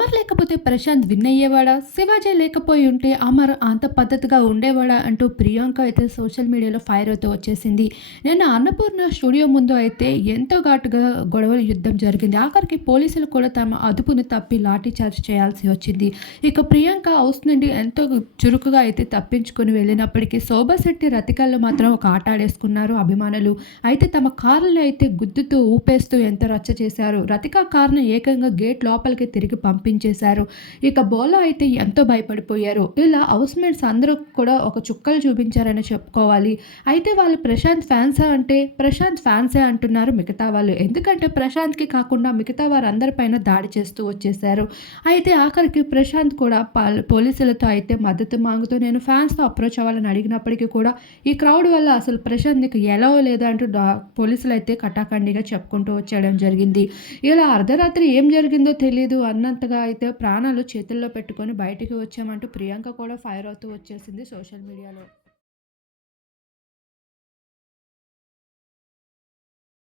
అమర్ లేకపోతే ప్రశాంత్ విన్ అయ్యేవాడా శివాజీ లేకపోయి ఉంటే అమర్ అంత పద్ధతిగా ఉండేవాడా? అంటూ ప్రియాంక అయితే సోషల్ మీడియాలో ఫైర్ అవుతూ వచ్చేసింది. నిన్న అన్నపూర్ణ స్టూడియో ముందు అయితే ఎంతో ఘాటుగా గొడవల యుద్ధం జరిగింది. ఆఖరికి పోలీసులు కూడా తమ అదుపును తప్పి లాఠీ చార్జ్ చేయాల్సి వచ్చింది. ఇక ప్రియాంక హౌస్ నుండి ఎంతో చురుకుగా అయితే తప్పించుకొని వెళ్ళినప్పటికీ శోభాశెట్టి రతికల్లో మాత్రం ఒక ఆట ఆడేసుకున్నారు అభిమానులు. అయితే తమ కార్లు అయితే గుద్దుతూ ఊపేస్తూ ఎంత రచ్చ చేశారు? రతిక కారును ఏకంగా గేట్ లోపలికి తిరిగి పంపించేశారు. ఇక బోలా అయితే ఎంతో భయపడిపోయారు. ఇలా హౌస్ మేట్స్ అందరూ కూడా ఒక చుక్కలు చూపించారని చెప్పుకోవాలి. అయితే వాళ్ళు ప్రశాంత్ ఫ్యాన్సా అంటే ప్రశాంత్ ఫ్యాన్సే అంటున్నారు మిగతా వాళ్ళు. ఎందుకంటే ప్రశాంత్కి కాకుండా మిగతా వారందరిపైన దాడి చేస్తూ వచ్చేసారు అయితే ఆఖరికి ప్రశాంత్ కూడా పాల్- పోలీసులతో అయితే మద్దతు మాంగుతూ నేను ఫ్యాన్స్తో అప్రోచ్ అవ్వాలని అడిగినప్పటికీ కూడా ఈ క్రౌడ్ వల్ల అసలు ప్రశాంత్ నీకు ఎలా లేదా అంటూ పోలీసులు అయితే కటాకండిగా చెప్పుకుంటూ వచ్చేయడం జరిగింది. ఇలా అర్ధరాత్రి ఏం జరిగిందో తెలియదు అన్నంతగా అయితే ప్రాణాలు చేతుల్లో పెట్టుకొని బయటికి వచ్చామంటూ ప్రియాంక కూడా ఫైర్ అవుతూ వచ్చేసింది సోషల్ మీడియాలో.